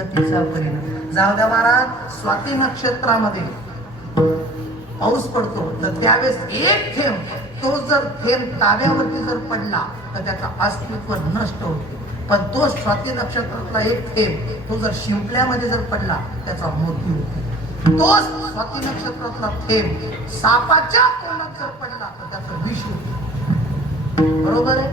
संगतीचा परिणाम. जाऊ द्या महाराज, स्वाती नक्षत्रामध्ये पाऊस पडतो तर त्यावेळेस एक थेंब, तो जर थेंब ताब्यावरती जर पडला तर त्याचं अस्तित्व नष्ट होते. पण तो स्वाती नक्षत्रातला एक थेंब तो जर शिंपल्यामध्ये जर पडला त्याचा मृत्यू होतो. तोच स्वाती नक्षत्रातला थेंब सापाच्या तोंडात जर पडला तर त्याचं विष होते. बरोबर आहे?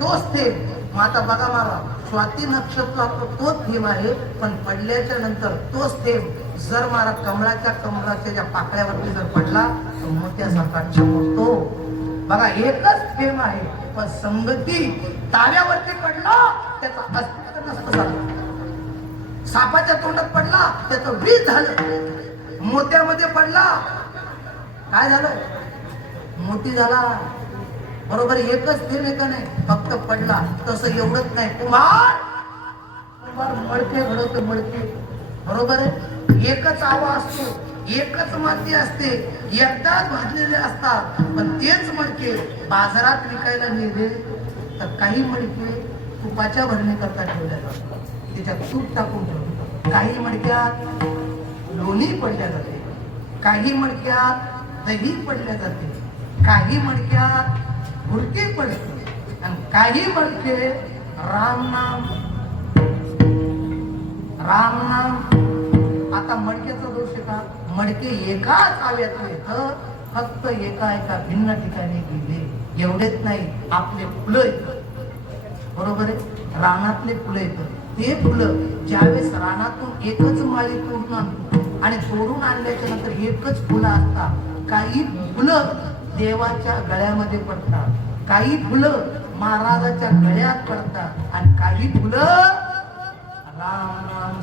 तोच थेंब. मग आता बघा मला, स्वाती नक्षत्रातला तोच थेंब आहे, पण पडल्याच्या नंतर तोच थेंब जर मला कमळाच्या ज्या पाकळ्यावरती जर पडला तर मोठ्या सापात चमकतो. बघा, एकच थेंब आहे, पण संगती ताऱ्यावरती पडला त्याचा अस्तित्व नसतं झालं. सापाच्या तोंडात पडला त्याचं विष झालं. मोत्यामध्ये पडला काय झालं? मोती झाला. बरोबर, एकच थेंब आहे का नाही? फक्त पडला. तसं एवढंच नाही, कुंभार मळके घडवतो, मळके. बरोबर आहे? एकच आवा असतो, एकच माती असते, एकदाच भाजलेले असतात. पण तेच मडके बाजारात विकायला नेले तर काही मडके तुपाच्या भरणी करता ठेवल्या जातात, त्याच्यात तूप टाकून ठेवतात. काही मडक्यात लोणी पडल्या जाते, काही मडक्यात दही पडल्या जाते, काही मडक्यात गुडके पडते, आणि काही मडके रामनाम. आता मडक्याचा दोष आहे का? मडके एकाच आव्यातले फक्त एका भिन्न ठिकाणी गेले. एवढेच नाही, आपले फुलं येतं. बरोबर आहे? रानातले फुलं येतं. ते फुलं ज्यावेळेस रानातून एकच माळी तोडून आणतो आणि तोडून आणल्याच्या नंतर एकच फुलं असतात. काही फुलं देवाच्या गळ्यामध्ये पडतात, काही फुलं महाराजाच्या गळ्यात पडतात, आणि काही फुलं राम नाम